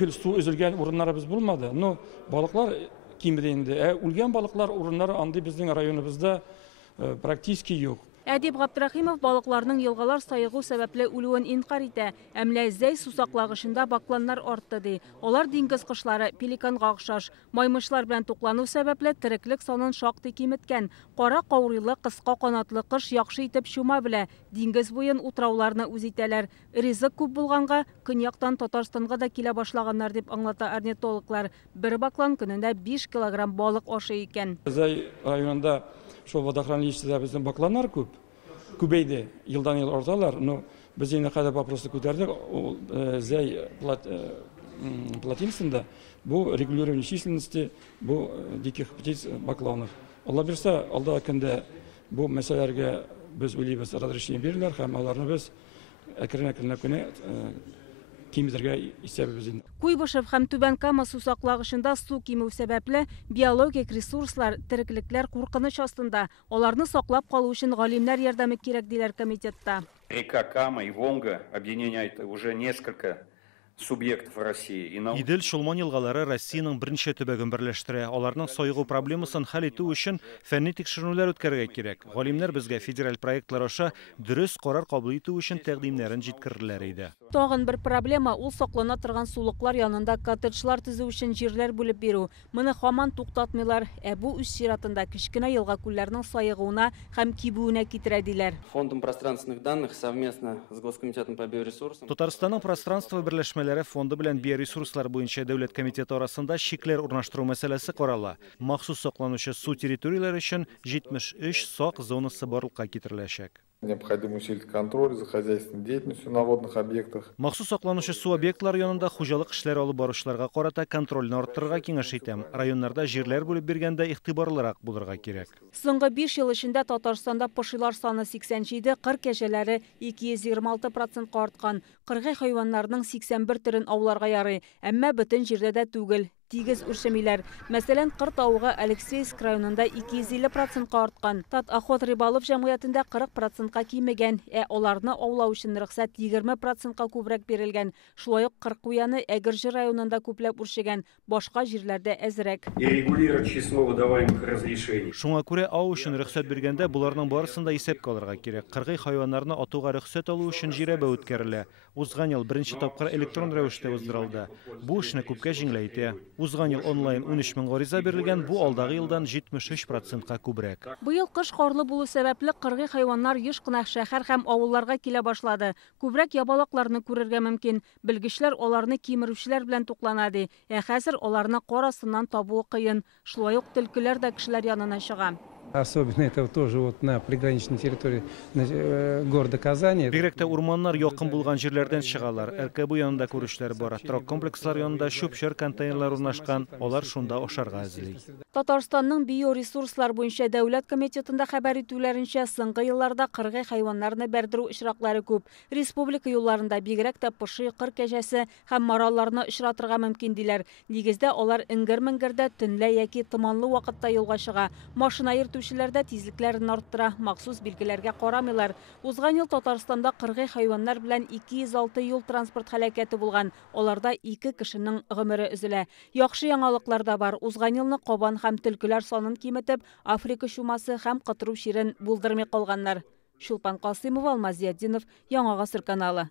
gül su üzülgen urunlarımız bulmadı. No, balıklar kimde indi. Ulgen balıklar urunları andı bizim rayonumuzda praktiki yok. Әдип Ғабдрахимов балықларның елгалар сайыгу сәбәпле үлүен инкар итә. Әмлә зәй сусаклагышында бакланнар артты ди. Алар диңгез кышлары, пеликанга охшаш, маймышлар белән туклану сәбәпле тереклек санын шактый киметкән. Кара каурыйлы, кыска канатлы кош яхшы итеп шума белә. Диңгез буен утрауларны үз итәләр. Ризык күп булганга, көньяктан Татарстанга да килә башлаганнар дип аңлата орнитологлар. Бер баклан көнендә 5 килограмм балык ашый икән. Зәй районында шул водохранилищеда безнең бакланнар күбәйде, елдан-ел арталар, но без инде кадәр вопросы күтәрдек, зәй плотинсында бу регулирование численности, бу диких птиц бакланов. Алла бирсә, алда көндә бу мәсьәләргә без уйлыйбыз, разрешение бирәләр һәм аларны без әкрен-әкрен көне кимезергә исәбебез инде. Куйбышев һәм Түбән Кама сусаклагышында су кимү сәбәпле биологик ресурслар, тереклекләр куркыныч астында. Аларны саклап калу өчен галимнәр ярдәме кирәк диләр комитетта. Река Кама и Волга объединяет уже несколько субъектов России. Идел Шулман елгалары Россиянең беренче төбәген берләштерә. Аларның сайыгу проблемасын хәл итү өчен фәнни тикшерүләр үткәрергә кирәк. Галимнәр безгә федераль проектлар аша дөрес карар кабул итү өчен тәкъдимнәрен җиткерерләр иде. Тагын бер проблема ул саклана торган сулыклар янында коттеджлар төзү өчен җирләр бүлеп бирү. Моны һаман туктатмыйлар. Бу үз чиратында кичкенә елга күлләрнең сайыгуына һәм кибүенә китерә диләр. Фондом пространственных данных совместно с Госкомитетом по биоресурсам. Татарстанның пространство берләшмәләре фонды белән биоресурслар буенча дәүләт комитеты арасында шикләр урнаштыру мәсьәләсе карала. Махсус сакланучы су территорияләре өчен 73 сак зонасы барлыкка китереләчәк. Необходимо усилить контроль за хозяйственной деятельностью на водных объектах. Махсус сакланучы су объектлар янында хуҗалык эшләре алып баручыларга карата контрольне арттырырга киңәш итәм. Районнарда җирләр бүлеп биргәндә игътибарлырак булырга кирәк. Соңгы 5 ел эчендә Татарстанда пошилар саны 87, 40 кәҗәләре 226% арткан. Кыргый хайваннарның 81 төрен ауларга ярый, әмма бөтен җирдә дә түгел. Тигез үрчемиләр. Мәсәлән, кыр тавыгы Алексеевск районында 250% арткан. Татахот рибалык җәмгыятендә 40% кимегән, аларны аулау өчен рөхсәт 20% күбрәк бирелгән. Шулай ук кыр куяны Әгерҗе районында күпләп үрчегән, башка җирләрдә әзрәк. Регулировать число выдаваемых разрешений. Шуңа күрә ау өчен рөхсәт биргәндә буларның барысын да исәпкә алырга кирәк. Кыргый хайваннарны атуга рөхсәт алу өчен җирәбә үткәрелә. Узган ел беренче тапкыр электрон рәвештә уздырылды. Бу эшне күпкә җиңеләйтә. Узган ел онлайн 13 мең гариза бирелгән, бу алдагы елдан 73% күбрәк. Быел кыш карлы булу сәбәпле кыргый хайваннар еш кына шәһәр һәм авылларга килә башлады. Күбрәк ябалакларны күрергә мөмкин. Белгечләр аларны кимерүчеләр белән туклана ди. Хәзер аларны карасыннан табу кыен. Шулай ук төлкеләр дә кешеләр янына чыга. Особенно это тоже вот на приграничной территории города Казани. Бигрәк тә урманнар якын булган җирләрдән чыгалар. РКБ янында күрешләр бара. Трак комплекслар янында шүп-чөр контейнерлар урнашкан. Алар шунда ашарга әзли. Татарстанның биоресурслар буенча дәүләт комитетында хәбәр итүләренчә, соңгы елларда кыргый хайваннарны бәрдерү очраклары күп. Республика юлларында бигрәк тә поши, кыр кәҗәсе һәм маралларны очратырга мөмкин диләр. Нигездә алар иңгер-меңгердә төнлә яки томанлы вакытта юлга чыга. Машина йөртүчеләрдә тизлекләрен арттыра, махсус билгеләргә карамыйлар. Узган ел Татарстанда кыргый хайваннар белән 206 юл транспорт һәлакәте булган. Аларда 2 кешенең гомере өзелә. Яхшы яңалыклар да бар. Узган елны кабан һәм төлкеләр санын киметеп, Африка чумасы һәм кытыру ширен булдырмый калганнар. Шулпан Касыймов, Алмаз Зиятдинов, Яңа Гасыр каналы.